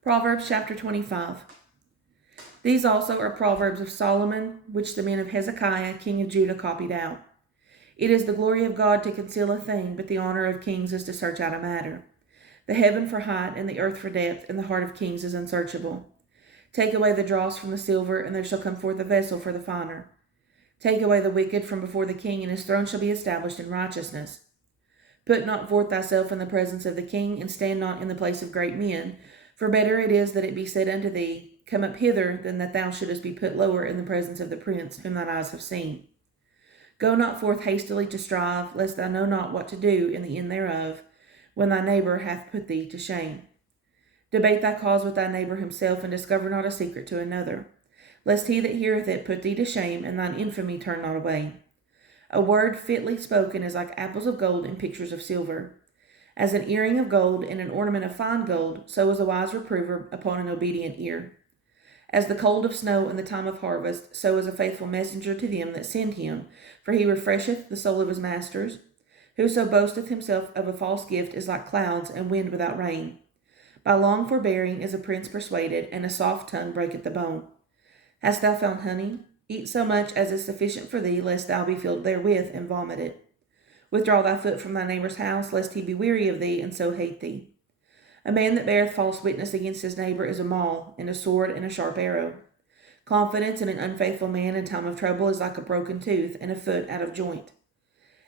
Proverbs chapter 25. These also are proverbs of Solomon, which the men of Hezekiah, king of Judah, copied out. It is the glory of God to conceal a thing, but the honor of kings is to search out a matter. The heaven for height, and the earth for depth, and the heart of kings is unsearchable. Take away the dross from the silver, and there shall come forth a vessel for the finer. Take away the wicked from before the king, and his throne shall be established in righteousness. Put not forth thyself in the presence of the king, and stand not in the place of great men. For better it is that it be said unto thee, Come up hither, than that thou shouldest be put lower in the presence of the prince whom thine eyes have seen. Go not forth hastily to strive, lest thou know not what to do in the end thereof, when thy neighbor hath put thee to shame. Debate thy cause with thy neighbor himself, and discover not a secret to another, lest he that heareth it put thee to shame, and thine infamy turn not away. A word fitly spoken is like apples of gold in pictures of silver. As an earring of gold and an ornament of fine gold, so is a wise reprover upon an obedient ear. As the cold of snow in the time of harvest, so is a faithful messenger to them that send him, for he refresheth the soul of his masters. Whoso boasteth himself of a false gift is like clouds and wind without rain. By long forbearing is a prince persuaded, and a soft tongue breaketh the bone. Hast thou found honey? Eat so much as is sufficient for thee, lest thou be filled therewith, and vomit it. Withdraw thy foot from thy neighbor's house, lest he be weary of thee, and so hate thee. A man that beareth false witness against his neighbor is a maul, and a sword, and a sharp arrow. Confidence in an unfaithful man in time of trouble is like a broken tooth, and a foot out of joint.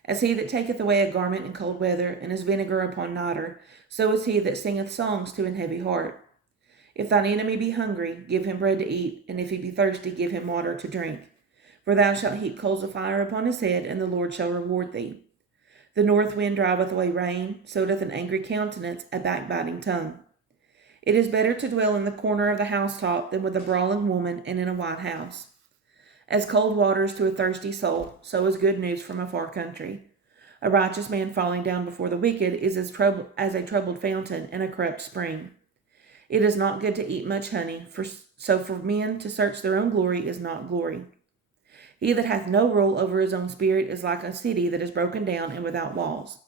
As he that taketh away a garment in cold weather, and as vinegar upon niter, so is he that singeth songs to an heavy heart. If thine enemy be hungry, give him bread to eat, and if he be thirsty, give him water to drink. For thou shalt heap coals of fire upon his head, and the Lord shall reward thee. The north wind driveth away rain, so doth an angry countenance a backbiting tongue. It is better to dwell in the corner of the housetop than with a brawling woman and in a white house. As cold waters to a thirsty soul, so is good news from a far country. A righteous man falling down before the wicked is as a troubled fountain and a corrupt spring. It is not good to eat much honey, for men to search their own glory is not glory. He that hath no rule over his own spirit is like a city that is broken down and without walls.